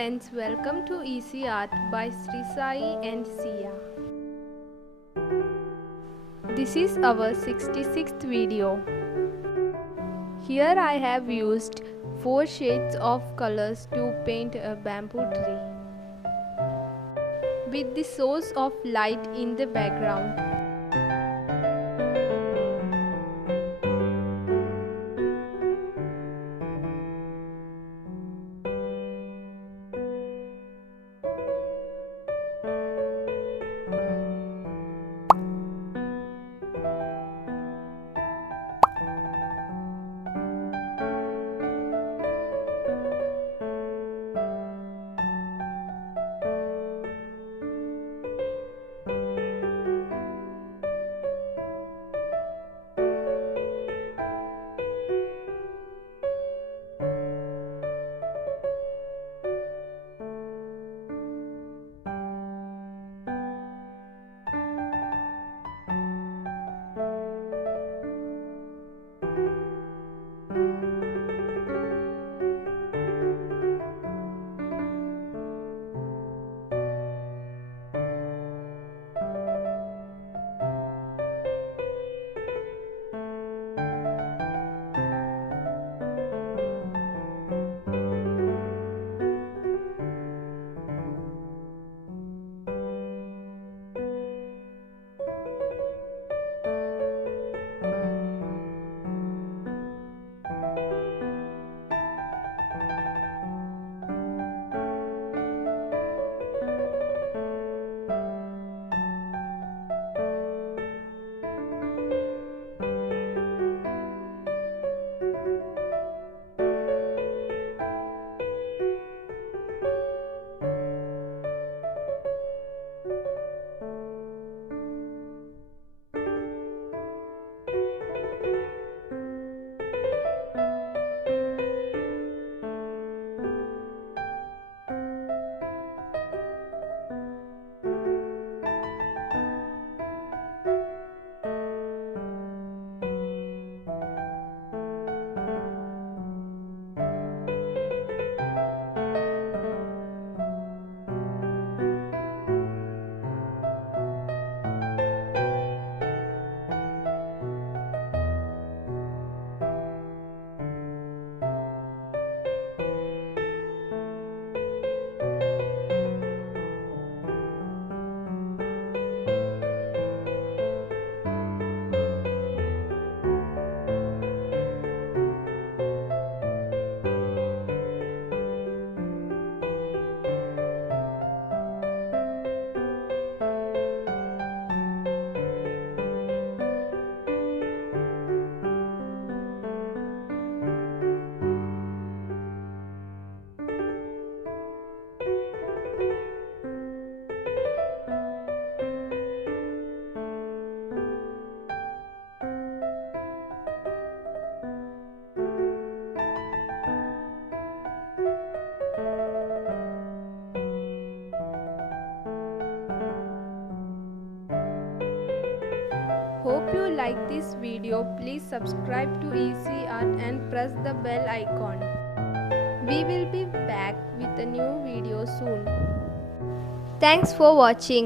friends, welcome to Easy Art by Sri Sai and Sia. This is our 66th video. Here I have used 4 shades of colors to paint a bamboo tree with the source of light in the background. Hope you like this video. Please subscribe to Easy Art and press the bell icon. We will be back with a new video soon. Thanks for watching.